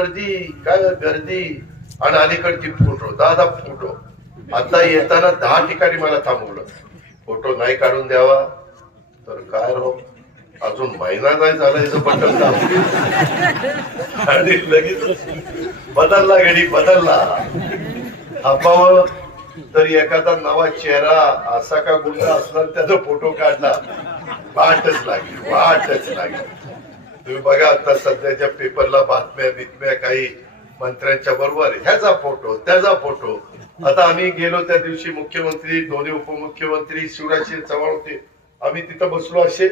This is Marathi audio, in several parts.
गर्दी काय गर्दी? आणि अलीकडची फोटो दहा फोटो आता येताना दहा ठिकाणी मला थांबवलं. फोटो नाही काढून द्यावा. तर काय राह अजून महिना नाही झाला याचं बटन दाबून. आणि लगेच बदलला गडी बदलला. थांबावं. तर एखादा नवा चेहरा असा का गुंडा असला त्याचा फोटो काढला. वाटच लागली वाटच लागली. तुम्ही बघा आता सध्याच्या पेपरला बातम्या बितम्या काही मंत्र्यांच्या बरोबर ह्याचा फोटो त्याचा फोटो. आता आम्ही गेलो त्या दिवशी मुख्यमंत्री दोन्ही उपमुख्यमंत्री शिवराज सिंह चव्हाण होते. आम्ही तिथं बसलो असे.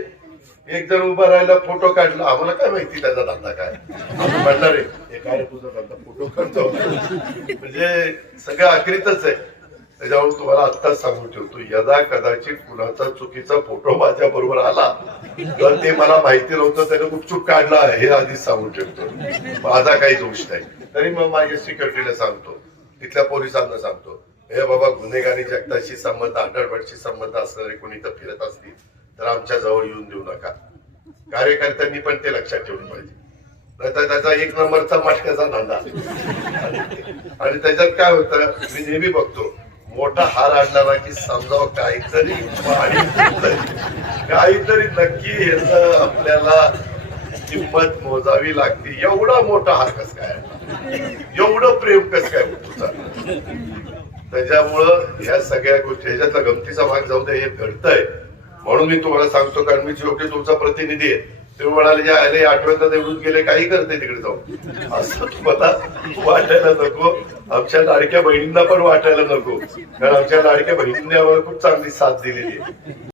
एक जण उभा राहिला फोटो काढला. आम्हाला काय माहिती त्याचा धंदा काय? आम्ही म्हणणार आहे काय तुझा धंदा? फोटो काढतो. म्हणजे सगळं आखरीतच आहे. त्याच्यावर तुम्हाला आत्ताच सांगून ठेवतो. यदा कदाचित कुणाचा चुकीचा फोटो माझ्या बरोबर आला तर ते मला माहिती नव्हतं त्याने गुपचूप काढला हे आधीच सांगून ठेवतो. माझा काही दोष नाही. तरी मग माझ्या सिक्युरिटीला सांगतो. तिथल्या पोलिसांना सांगतो. हे बाबा गुन्हेगारी जगताशी संबंध आढळवटशी संबंध असणारे कोणी तर फिरत असतील तर आमच्या जवळ येऊन देऊ नका. कार्यकर्त्यांनी पण ते लक्षात ठेवलं पाहिजे. नाहीतर त्याचा एक नंबरचा मटक्याचा धंदा. आणि त्याच्यात काय होतं मी नेहमी बघतो मोठा हार आणला की समजावं काहीतरी काहीतरी नक्की याच आपल्याला किंमत मोजावी लागते. एवढा मोठा हार कस काय एवढं प्रेम कस काय तुझा? त्याच्यामुळं ह्या सगळ्या गोष्टी ह्याच्यातला गमतीचा भाग जाऊ दे हे घडतंय. म्हणून मी तुम्हाला सांगतो कारण मी शेवटी तुमचा प्रतिनिधी आहे तुम्ही म्हणाले जे आले आठवड्यात निवडून गेले काही करते तिकडे जाऊन. असं तुम्हाला वाटायला नको. आमच्या लाडक्या बहिणींना पण वाटायला नको. कारण आमच्या लाडक्या बहिणींनी आम्हाला खूप चांगली साथ दिलेली आहे.